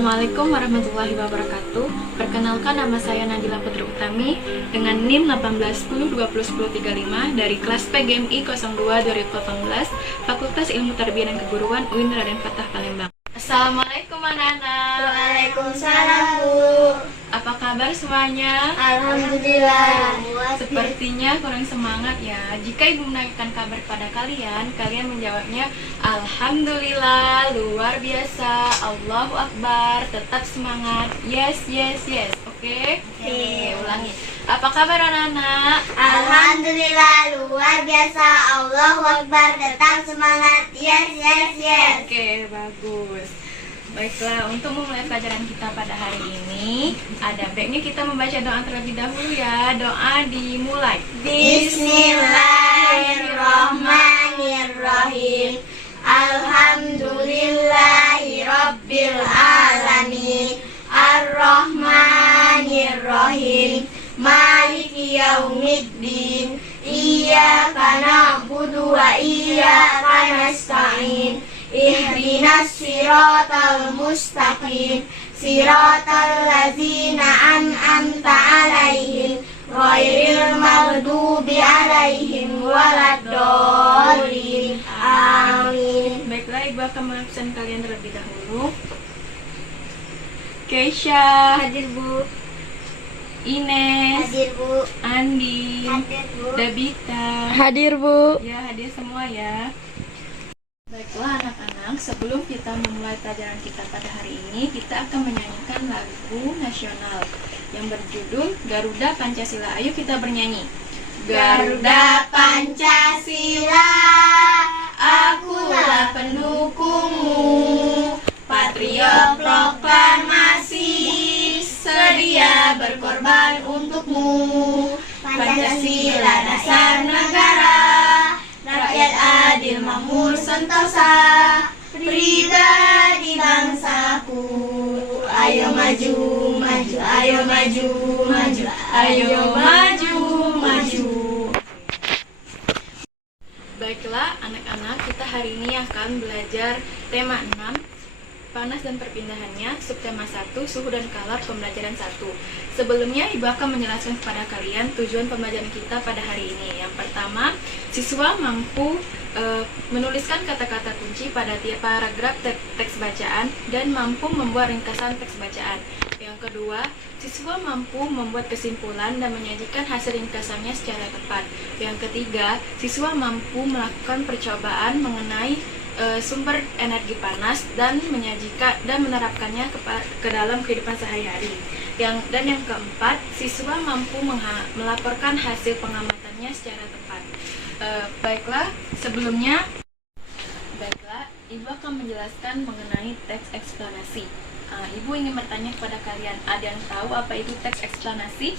Assalamualaikum warahmatullahi wabarakatuh. Perkenalkan, nama saya Nadila Putri Utami dengan NIM 1810201035 dari kelas PGMI 02 2018 Fakultas Ilmu Tarbiyah dan Keguruan UIN Raden Fatah Palembang. Assalamualaikum anak-anak. Waalaikumsalam, Bu. Apa kabar semuanya? Alhamdulillah. Sepertinya kurang semangat ya. Jika ibu menanyakan kabar kepada kalian, kalian menjawabnya Alhamdulillah, luar biasa, Allahu Akbar, tetap semangat. Yes, yes, yes. Oke? Oke, ulangi. Apa kabar anak-anak? Alhamdulillah, luar biasa, Allahu Akbar, tetap semangat. Yes, yes, yes. Oke, bagus. Baiklah, untuk memulai pelajaran kita pada hari ini, ada baiknya kita membaca doa terlebih dahulu ya. Doa dimulai. Bismillahirrahmanirrahim. Alhamdulillahirabbil alamin. Ar-Rahmanirrahim. Maliki yaumiddin. Iyyaka na'budu wa iyyaka nasta'in. Ihdinas siratal mustaqim. Siratal ladzina an'amta 'alaihim ghairil maghdubi 'alaihim waladdallin. Amin. Baiklah, ibu akan mengabsen kalian terlebih dahulu. Keisha, Hadir, Bu. Ines, Hadir, Bu. Andi, Hadir, Bu. Dabita. Hadir, Bu. Ya, hadir semua ya. Baiklah anak-anak, sebelum kita memulai pelajaran kita pada hari ini, kita akan menyanyikan lagu nasional yang berjudul Garuda Pancasila. Ayo kita bernyanyi. Garuda Pancasila, akulah pendukungmu. Patriot proklamasi, sedia berkorban untukmu. Pancasila dasar negara, rakyat adil makmur sentosa, pribadi bangsaku. Ayo maju, maju, ayo maju, maju, ayo maju, maju. Baiklah anak-anak, kita hari ini akan belajar tema 6, panas dan perpindahannya, subtema 1, suhu dan kalar, pembelajaran 1. Sebelumnya, ibu akan menjelaskan kepada kalian tujuan pembelajaran kita pada hari ini. Yang pertama, siswa mampu menuliskan kata-kata kunci pada tiap paragraf teks bacaan dan mampu membuat ringkasan teks bacaan. Yang kedua, siswa mampu membuat kesimpulan dan menyajikan hasil ringkasannya secara tepat. Yang ketiga, siswa mampu melakukan percobaan mengenai sumber energi panas dan menyajikan dan menerapkannya ke dalam kehidupan sehari-hari. Dan yang keempat, siswa mampu melaporkan hasil pengamatannya secara tepat. Baiklah, sebelumnya, ibu akan menjelaskan mengenai teks eksplanasi. Ibu ingin bertanya kepada kalian, ada yang tahu apa itu teks eksplanasi?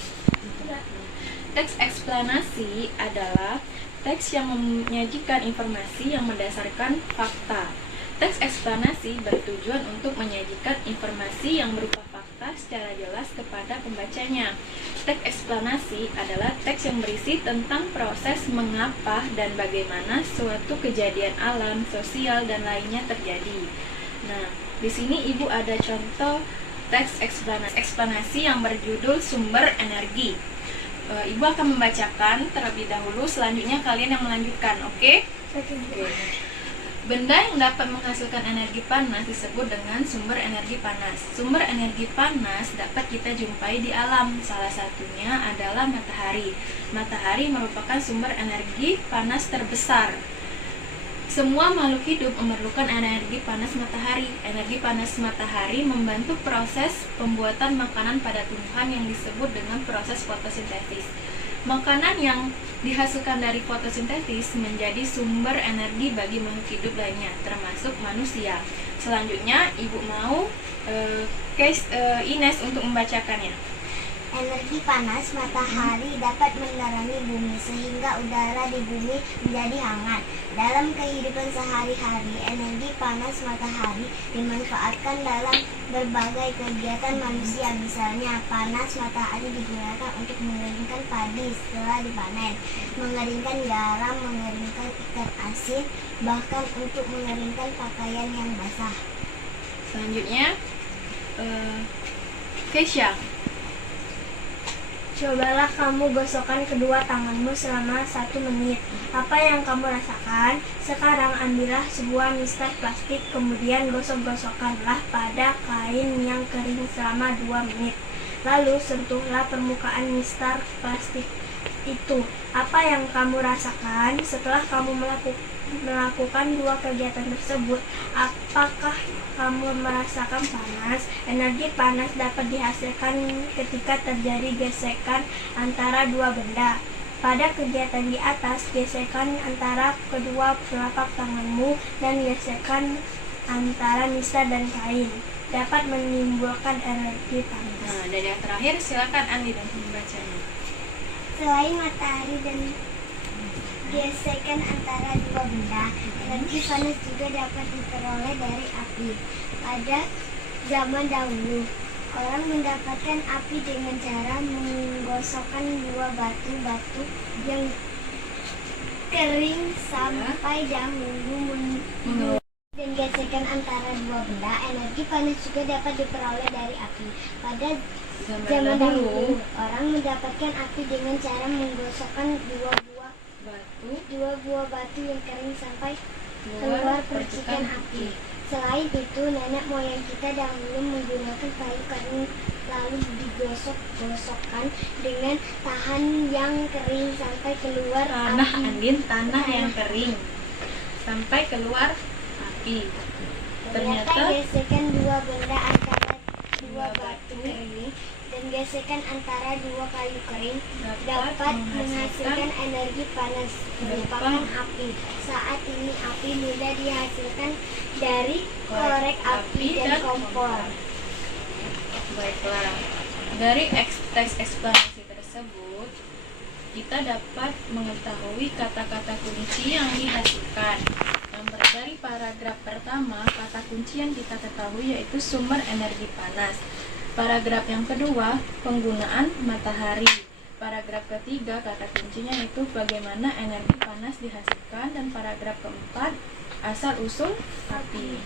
Teks eksplanasi adalah teks yang menyajikan informasi yang berdasarkan fakta. Teks eksplanasi bertujuan untuk menyajikan informasi yang berupa fakta secara jelas kepada pembacanya. Teks eksplanasi adalah teks yang berisi tentang proses mengapa dan bagaimana suatu kejadian alam, sosial, dan lainnya terjadi. Nah, di sini ibu ada contoh teks eksplanasi yang berjudul sumber energi. Ibu akan membacakan terlebih dahulu, selanjutnya kalian yang melanjutkan, oke? Oke. Benda yang dapat menghasilkan energi panas disebut dengan sumber energi panas. Sumber energi panas dapat kita jumpai di alam, salah satunya adalah matahari. Matahari merupakan sumber energi panas terbesar. Semua makhluk hidup memerlukan energi panas matahari. Energi panas matahari membantu proses pembuatan makanan pada tumbuhan yang disebut dengan proses fotosintesis. Makanan yang dihasilkan dari fotosintesis menjadi sumber energi bagi makhluk hidup lainnya, termasuk manusia. Selanjutnya, ibu mau Ines untuk membacakannya. Energi panas matahari dapat menerangi bumi sehingga udara di bumi menjadi hangat. Dalam kehidupan sehari-hari, energi panas matahari dimanfaatkan dalam berbagai kegiatan manusia. Misalnya, panas matahari digunakan untuk mengeringkan padi setelah dipanen, mengeringkan garam, mengeringkan ikan asin, bahkan untuk mengeringkan pakaian yang basah. Selanjutnya, Keisha. Cobalah kamu gosokkan kedua tanganmu selama 1 menit. Apa yang kamu rasakan? Sekarang ambillah sebuah mistar plastik, kemudian gosok-gosokkanlah pada kain yang kering selama 2 menit. Lalu sentuhlah permukaan mistar plastik itu. Apa yang kamu rasakan setelah kamu melakukan 2 kegiatan tersebut? Apakah kamu merasakan panas? Energi panas dapat dihasilkan ketika terjadi gesekan antara 2 benda. Pada kegiatan di atas, gesekan antara kedua telapak tanganmu dan gesekan antara mistar dan kain dapat menimbulkan energi panas. Nah, dan yang terakhir silakan Andi dan membacanya. Selain matahari dan gesekan antara 2 benda, energi panas juga dapat diperoleh dari api. Pada zaman dahulu, orang mendapatkan api dengan cara menggosokkan 2 batu-batu yang kering sampai dahulu dan gesekan antara 2 benda. Energi panas juga dapat diperoleh dari api. Pada zaman dahulu, orang mendapatkan api dengan cara menggosokkan 2 buah batu yang kering sampai keluar percikan api. Selain itu, nenek moyang kita dahulu menggunakan kayu kering lalu digosok-gosokkan dengan tahan yang kering sampai keluar Tanah, api. Andin, tanah yang kering sampai keluar api. Ternyata Ternyata gesekan 2 benda antara 2 batu kering dan gesekan antara 2 kayu kering dapat menghasilkan energi panas merupakan api. Saat ini api mudah dihasilkan dari korek api dan kompor. Baiklah, dari teks eksplanasi tersebut kita dapat mengetahui kata-kata kunci yang dihasilkan. Dari paragraf pertama, kata kunci yang kita ketahui yaitu sumber energi panas. Paragraf yang kedua, penggunaan matahari. Paragraf ketiga, kata kuncinya yaitu bagaimana energi panas dihasilkan. Dan paragraf keempat, asal-usul api.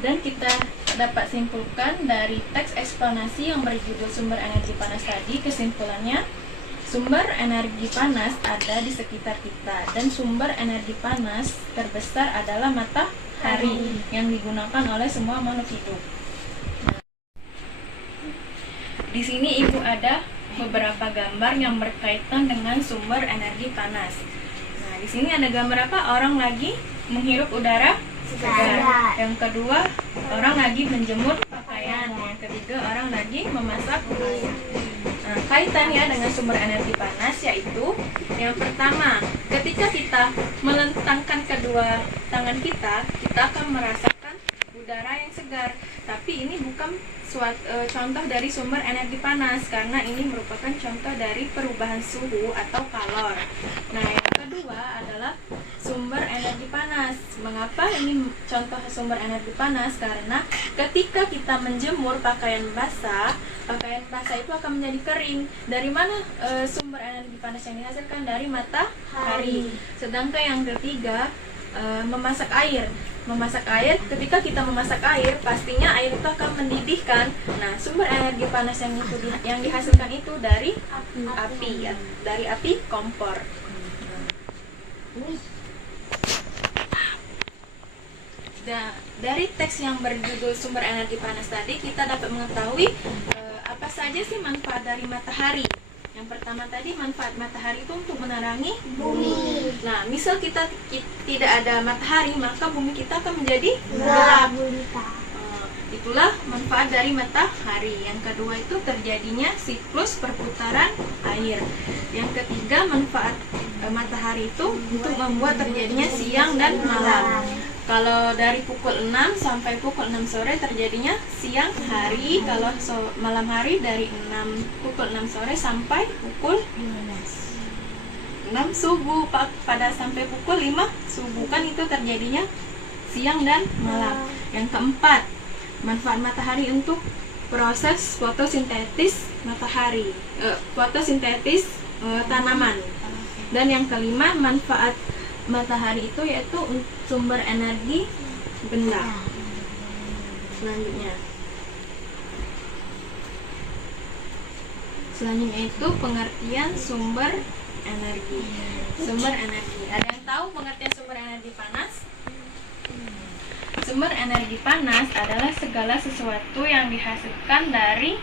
Dan kita dapat simpulkan dari teks eksplanasi yang berjudul sumber energi panas tadi, kesimpulannya sumber energi panas ada di sekitar kita dan sumber energi panas terbesar adalah matahari yang digunakan oleh semua makhluk hidup. Di sini Ibu ada beberapa gambar yang berkaitan dengan sumber energi panas. Nah, di sini ada gambar apa? Orang lagi menghirup udara segar. Yang kedua, orang lagi menjemur pakaian. Yang ketiga, orang lagi memasak. Nah, kaitannya dengan sumber energi panas yaitu yang pertama, ketika kita melentangkan kedua tangan kita akan merasakan udara yang segar. Tapi ini bukan contoh dari sumber energi panas karena ini merupakan contoh dari perubahan suhu atau kalor. Nah, yang kedua adalah sumber energi panas. Mengapa ini contoh sumber energi panas? Karena ketika kita menjemur pakaian basah itu akan menjadi kering. Dari mana sumber energi panas yang dihasilkan? Dari matahari. Sedangkan yang ketiga, memasak air. Ketika kita memasak air, pastinya air itu akan mendidih kan. Nah, sumber energi panas yang dihasilkan itu dari api ya, dari api kompor. Dari teks yang berjudul sumber energi panas tadi kita dapat mengetahui apa saja sih manfaat dari matahari. Yang pertama tadi, manfaat matahari itu untuk menerangi bumi. Nah, misal kita tidak ada matahari, maka bumi kita akan menjadi gelap. Itulah manfaat dari matahari. Yang kedua itu terjadinya siklus perputaran air. Yang ketiga, manfaat matahari itu untuk membuat terjadinya siang dan malam. Kalau dari pukul 6 sampai pukul 6 sore terjadinya siang hari. Kalau malam hari dari pukul 6 sore sampai pukul 6 subuh. Pada sampai pukul 5 subuh kan itu terjadinya siang dan malam. Yang keempat, manfaat matahari untuk proses fotosintesis tanaman. Dan yang kelima, manfaat matahari itu yaitu sumber energi benda. Selanjutnya, Selanjutnya itu pengertian sumber energi. Sumber energi. Ada yang tahu pengertian sumber energi panas? Sumber energi panas adalah segala sesuatu yang dihasilkan dari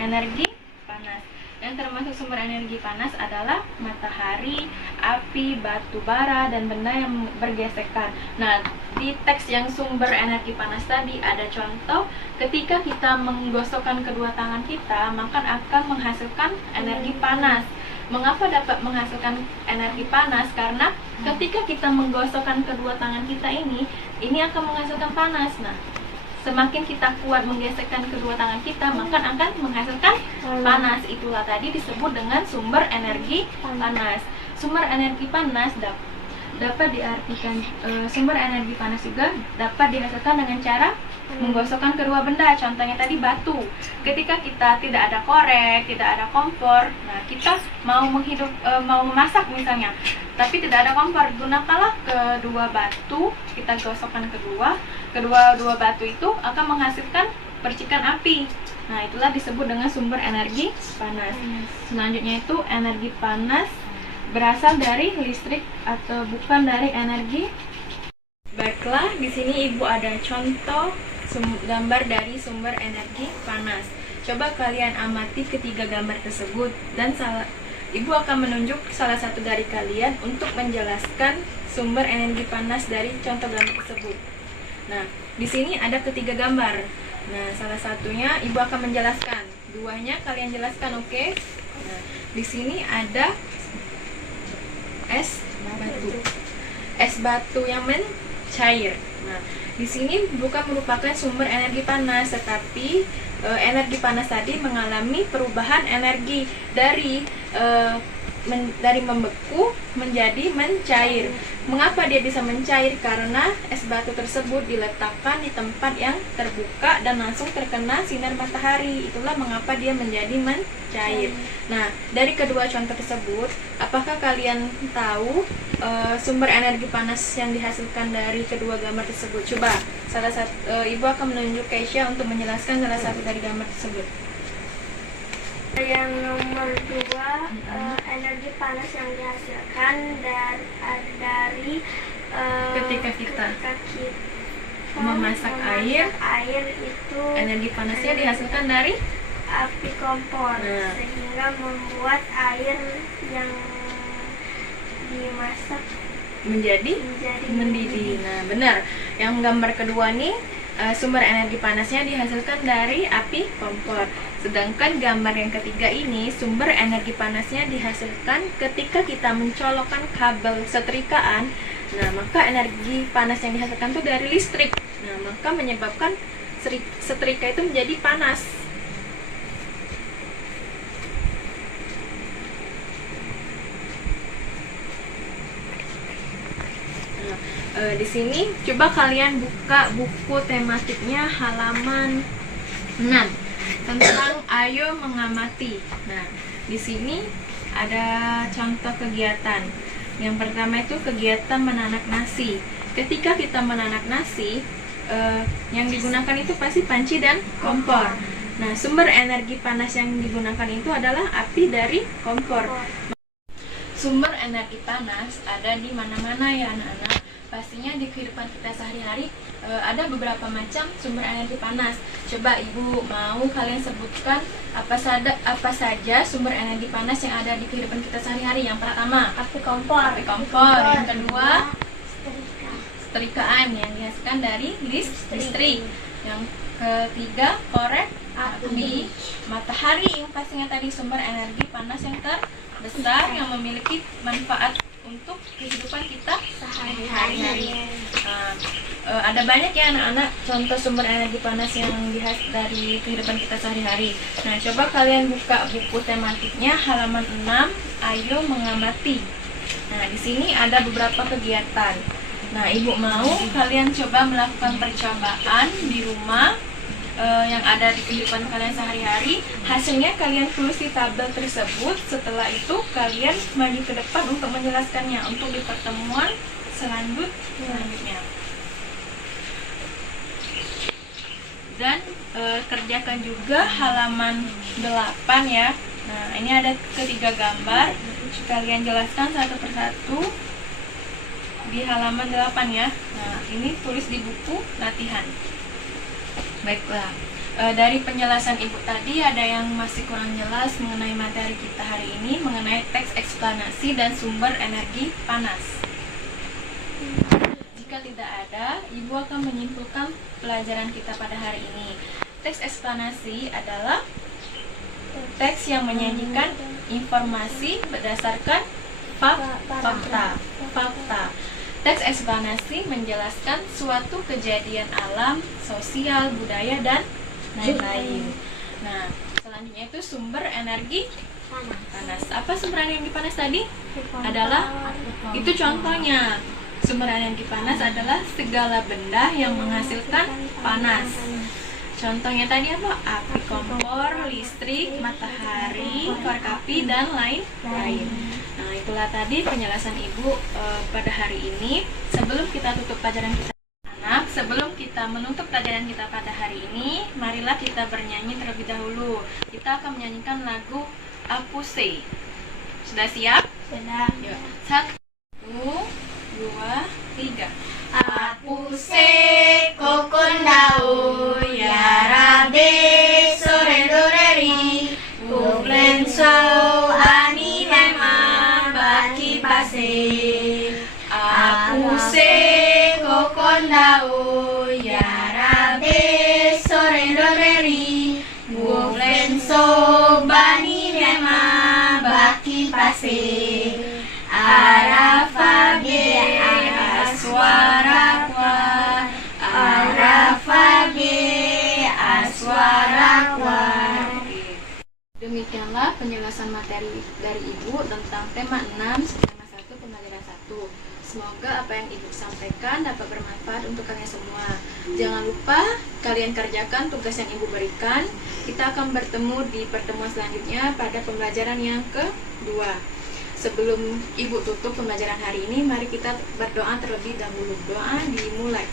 energi panas. Yang termasuk sumber energi panas adalah matahari, api, batu bara, dan benda yang bergesekan. Nah, di teks yang sumber energi panas tadi ada contoh ketika kita menggosokkan kedua tangan kita, maka akan menghasilkan energi panas. Mengapa dapat menghasilkan energi panas? Karena ketika kita menggosokkan kedua tangan kita ini akan menghasilkan panas. Nah, semakin kita kuat menggesekkan kedua tangan kita, maka akan menghasilkan panas. Itulah tadi disebut dengan sumber energi panas. Sumber energi panas dapat diartikan, sumber energi panas juga dapat dihasilkan dengan cara menggosokkan kedua benda. Contohnya tadi batu. Ketika kita tidak ada korek, tidak ada kompor, nah kita mau memasak misalnya, tapi tidak ada kompor, gunakanlah kedua batu, kita gosokkan kedua batu itu akan menghasilkan percikan api. Nah, itulah disebut dengan sumber energi panas. Selanjutnya itu energi panas berasal dari listrik atau bukan dari energi. Baiklah, di sini Ibu ada contoh gambar dari sumber energi panas. Coba kalian amati ketiga gambar tersebut dan Ibu akan menunjuk salah satu dari kalian untuk menjelaskan sumber energi panas dari contoh gambar tersebut. Nah, di sini ada ketiga gambar. Nah, salah satunya Ibu akan menjelaskan. Duanya kalian jelaskan, oke? Nah, di sini ada es batu. Es batu yang mencair. Nah, di sini bukan merupakan sumber energi panas, tetapi energi panas tadi mengalami perubahan energi dari membeku menjadi mencair. Mengapa dia bisa mencair? Karena es batu tersebut diletakkan di tempat yang terbuka dan langsung terkena sinar matahari. Itulah mengapa dia menjadi mencair. Nah, dari kedua contoh tersebut, apakah kalian tahu sumber energi panas yang dihasilkan dari kedua gambar tersebut? Coba, Ibu akan menunjuk Keisha untuk menjelaskan salah satu dari gambar tersebut. Yang nomor 2, energi panas yang dihasilkan dari ketika kita memasak air itu energi panasnya dihasilkan dari api kompor, sehingga membuat air yang dimasak menjadi mendidih. Nah, benar. Yang gambar kedua nih, sumber energi panasnya dihasilkan dari api kompor. Sedangkan gambar yang ketiga ini, sumber energi panasnya dihasilkan ketika kita mencolokkan kabel setrikaan. Nah, maka energi panas yang dihasilkan itu dari listrik. Nah, maka menyebabkan setrika itu menjadi panas. Di sini coba kalian buka buku tematiknya halaman 6 tentang ayo mengamati. Nah, di sini ada contoh kegiatan. Yang pertama itu kegiatan menanak nasi. Ketika kita menanak nasi, yang digunakan itu pasti panci dan kompor. Nah, sumber energi panas yang digunakan itu adalah api dari kompor. Sumber energi panas ada di mana-mana ya anak-anak. Pastinya di kehidupan kita sehari-hari ada beberapa macam sumber energi panas. Coba Ibu mau kalian sebutkan apa saja sumber energi panas yang ada di kehidupan kita sehari-hari. Yang pertama, api kompor. Yang kedua, setrikaan yang dihasilkan dari listrik. Yang ketiga, korek api. Matahari yang pastinya tadi sumber energi panas yang terbesar yang memiliki manfaat untuk kehidupan kita sehari-hari. Ada banyak ya anak-anak contoh sumber energi panas yang dari kehidupan kita sehari-hari. Nah, coba kalian buka buku tematiknya halaman 6, ayo mengamati. Nah, di sini ada beberapa kegiatan. Nah, Ibu mau kalian coba melakukan percobaan di rumah yang ada di kehidupan kalian sehari-hari. Hasilnya kalian tulis di tabel tersebut. Setelah itu kalian maju ke depan untuk menjelaskannya untuk di pertemuan selanjutnya. Dan kerjakan juga halaman 8 ya. Nah, ini ada ketiga gambar. Kalian jelaskan satu persatu di halaman 8 ya. Nah, ini tulis di buku latihan. Baiklah, dari penjelasan Ibu tadi ada yang masih kurang jelas mengenai materi kita hari ini, mengenai teks eksplanasi dan sumber energi panas. Jika tidak ada, Ibu akan menyimpulkan pelajaran kita pada hari ini. Teks eksplanasi adalah teks yang menyajikan informasi berdasarkan fakta. Teks eksplanasi menjelaskan suatu kejadian alam, sosial, budaya, dan lain-lain. Nah, selanjutnya itu sumber energi panas. Apa sumber energi panas tadi? Adalah, itu contohnya. Sumber energi panas adalah segala benda yang menghasilkan panas. Contohnya tadi apa? Api kompor, listrik, matahari, korek api, dan lain-lain. Nah, itulah tadi penjelasan Ibu pada hari ini. Sebelum kita tutup pelajaran kita, anak, sebelum kita menutup pelajaran kita pada hari ini, marilah kita bernyanyi terlebih dahulu. Kita akan menyanyikan lagu Apuse. Sudah siap? Sudah. Yuk. 1, 2, 3. Apuse kokondao yarabe sorendoreri uflenso animema baki pase. Apuse kokondao yarabe sorendoreri uflenso banimema baki pase. Arafabe aswarakwa, arafabe aswarakwa. Demikianlah penjelasan materi dari Ibu tentang tema 6 tema 1 pembelajaran 1. Semoga apa yang Ibu sampaikan dapat bermanfaat untuk kalian semua. Jangan lupa kalian kerjakan tugas yang Ibu berikan. Kita akan bertemu di pertemuan selanjutnya pada pembelajaran yang kedua. Sebelum Ibu tutup pembelajaran hari ini, mari kita berdoa terlebih dahulu. Doa dimulai.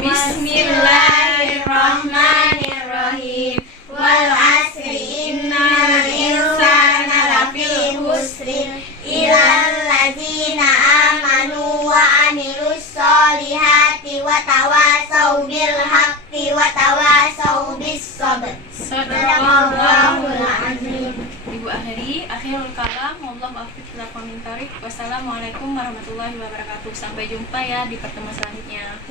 Bismillahirrahmanirrahim. Wal asri innal insana lafi khusrin illal ladzina amanu wa amilus solihati wa tawasau bil haqqi wa tawasau bis sabr. Sadaqallahul azim. Ibu akhirul kalam. Wallahu a'lam bishawab. Wassalamualaikum warahmatullahi wabarakatuh. Sampai jumpa ya di pertemuan selanjutnya.